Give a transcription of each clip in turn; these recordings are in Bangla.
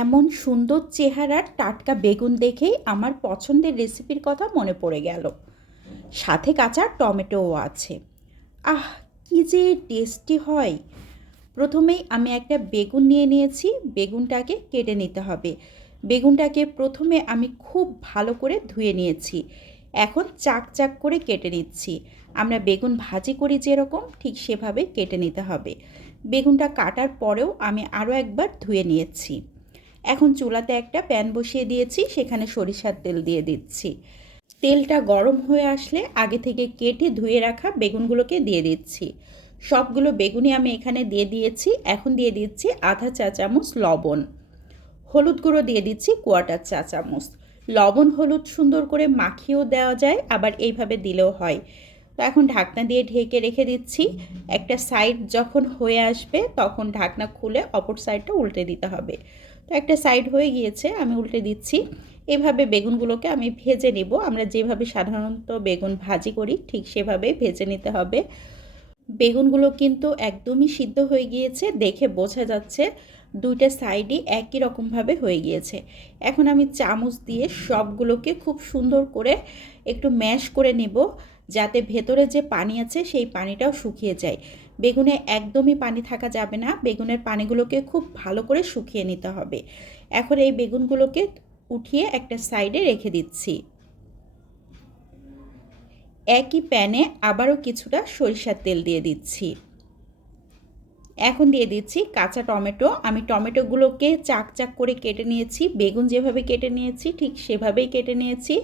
এমন সুন্দর চেহারার টাটকা বেগুন দেখেই আমার পছন্দের রেসিপির কথা মনে পড়ে গেল। সাথে কাঁচা টমেটোও আছে। আহ, কি যে টেস্টি হয়! প্রথমেই আমি একটা বেগুন নিয়ে নিয়েছি। বেগুনটাকে কেটে নিতে হবে। বেগুনটাকে প্রথমে আমি খুব ভালো করে ধুয়ে নিয়েছি। এখন চাক চাক করে কেটে নিচ্ছি। আমরা বেগুন ভাজি করি যেরকম ঠিক সেভাবে কেটে নিতে হবে। বেগুনটা কাটার পরেও আমি আরও একবার ধুয়ে নিয়েছি। এখন চুলাতে একটা প্যান বসিয়ে দিয়েছি, সেখানে সরিষার তেল দিয়ে দিচ্ছি। তেলটা গরম হয়ে আসলে আগে থেকে কেটে ধুয়ে রাখা বেগুনগুলোকে দিয়ে দিচ্ছি। সবগুলো বেগুনই আমি এখানে দিয়ে দিয়েছি। এখন দিয়ে দিচ্ছি আধা চা চামচ লবণ। হলুদ গুঁড়ো দিয়ে দিচ্ছি কোয়াটার চা চামচ। লবণ হলুদ সুন্দর করে মাখিয়েও দেওয়া যায়, আবার এইভাবে দিলেও হয়। তো এখন ঢাকনা দিয়ে ঢেকে রেখে দিচ্ছি। একটা সাইড যখন হয়ে আসবে তখন ঢাকনা খুলে অপর সাইডটা উল্টে দিতে হবে। তো একটা সাইড হয়ে গিয়েছে, আমি উল্টে দিচ্ছি। এভাবে বেগুনগুলোকে আমি ভেজে নিব। আমরা যেভাবে সাধারণত বেগুন ভাজি করি ঠিক সেভাবেই ভেজে নিতে হবে। বেগুনগুলো কিন্তু একদমই সিদ্ধ হয়ে গিয়েছে, দেখে বোঝা যাচ্ছে দুইটা সাইডই একই রকমভাবে হয়ে গিয়েছে। এখন আমি চামচ দিয়ে সবগুলোকে খুব সুন্দর করে একটু ম্যাশ করে নেব, যাতে ভেতরে যে পানি আছে সেই পানিটাও শুকিয়ে যায়। বেগুনে একদমই পানি থাকা যাবে না, বেগুনের পানিগুলোকে খুব ভালো করে শুকিয়ে নিতে হবে। এখন এই বেগুনগুলোকে উঠিয়ে একটা সাইডে রেখে দিচ্ছি। একই প্যানে আবারও কিছুটা সরিষার তেল দিয়ে দিচ্ছি। এখন দিয়ে দিচ্ছি কাঁচা টমেটো। আমি টমেটোগুলোকে চাক চাক করে কেটে নিয়েছি। বেগুন যেভাবে কেটে নিয়েছি ঠিক সেভাবেই কেটে নিয়েছি।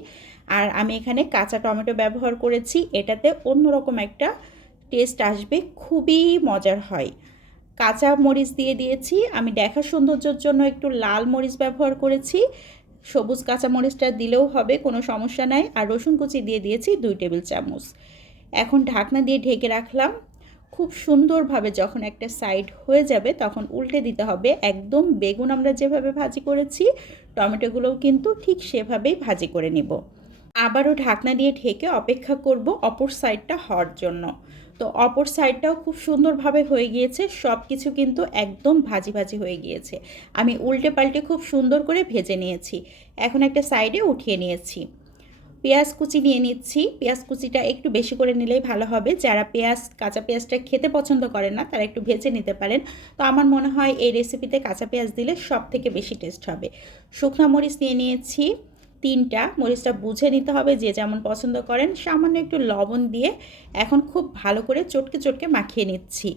আর আমি এখানে কাঁচা টমেটো ব্যবহার করেছি, এটাতে অন্যরকম একটা টেস্ট আসবে, খুবই মজার হয়। কাঁচা মরিচ দিয়ে দিয়েছি। আমি দেখার সৌন্দর্যের জন্য একটু লাল মরিচ ব্যবহার করেছি। সবুজ কাঁচা মরিচটা দিলেও হবে, কোনো সমস্যা নাই। আর রসুন কুচি দিয়ে দিয়েছি 2 টেবিল চামচ। এখন ঢাকনা দিয়ে ঢেকে রাখলাম। খুব সুন্দরভাবে যখন একটা সাইড হয়ে যাবে তখন উল্টে দিতে হবে। একদম বেগুন আমরা যেভাবে ভাজি করেছি টমেটোগুলোও কিন্তু ঠিক সেভাবেই ভাজি করে নিব। আবারও ঢাকনা দিয়ে ঢেকে অপেক্ষা করব অপর সাইডটা হওয়ার জন্য। তো অপর সাইডটাও খুব সুন্দরভাবে হয়ে গিয়েছে, সব কিছু কিন্তু একদম ভাজি ভাজি হয়ে গিয়েছে। আমি উল্টে পাল্টে খুব সুন্দর করে ভেজে নিয়েছি। এখন একটা সাইডে উঠিয়ে নিয়েছি। পেঁয়াজ কুচি নিয়ে নিচ্ছি। পেঁয়াজ কুচিটা একটু বেশি করে নিলেই ভালো হবে। যারা কাঁচা পেঁয়াজটা খেতে পছন্দ করেন না তারা একটু ভেজে নিতে পারেন। তো আমার মনে হয় এই রেসিপিতে কাঁচা পেঁয়াজ দিলে সব থেকে বেশি টেস্ট হবে। শুকনো মরিচ নিয়ে নিয়েছি 3টা। মরিচটা বুঝে নিতে হবে, যে যেমন পছন্দ করেন। সামান্য একটু লবণ দিয়ে এখন খুব ভালো করে চটকে চটকে মাখিয়ে নিচ্ছি।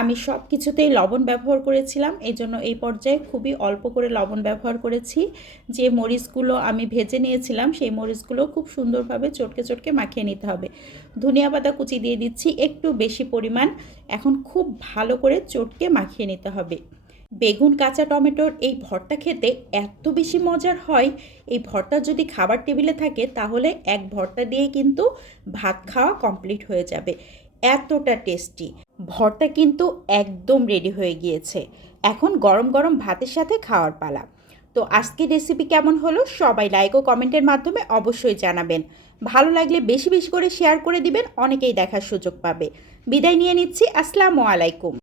আমি সব কিছুতেই লবণ ব্যবহার করেছিলাম, এই জন্য এই পর্যায়ে খুবই অল্প করে লবণ ব্যবহার করেছি। যে মরিচগুলো আমি ভেজে নিয়েছিলাম সেই মরিচগুলো খুব সুন্দরভাবে চটকে চটকে মাখিয়ে নিতে হবে। ধনিয়া পাতা কুচি দিয়ে দিচ্ছি একটু বেশি পরিমাণ। এখন খুব ভালো করে চটকে মাখিয়ে নিতে হবে। বেগুন কাঁচা টমেটোর এই ভর্তা খেতে এত বেশি মজার হয়। এই ভর্তা যদি খাবার টেবিলে থাকে তাহলে এক ভর্তা দিয়ে কিন্তু ভাত খাওয়া কমপ্লিট হয়ে যাবে, এতটা টেস্টি। ভর্তা কিন্তু একদম রেডি হয়ে গিয়েছে। এখন গরম গরম ভাতের সাথে খাওয়ার পালা। তো আজকের রেসিপি কেমন হলো সবাই লাইক ও কমেন্টের মাধ্যমে অবশ্যই জানাবেন। ভালো লাগলে বেশি বেশি করে শেয়ার করে দিবেন, অনেকেই দেখার সুযোগ পাবে। বিদায় নিয়ে নিচ্ছি। আসসালামু আলাইকুম।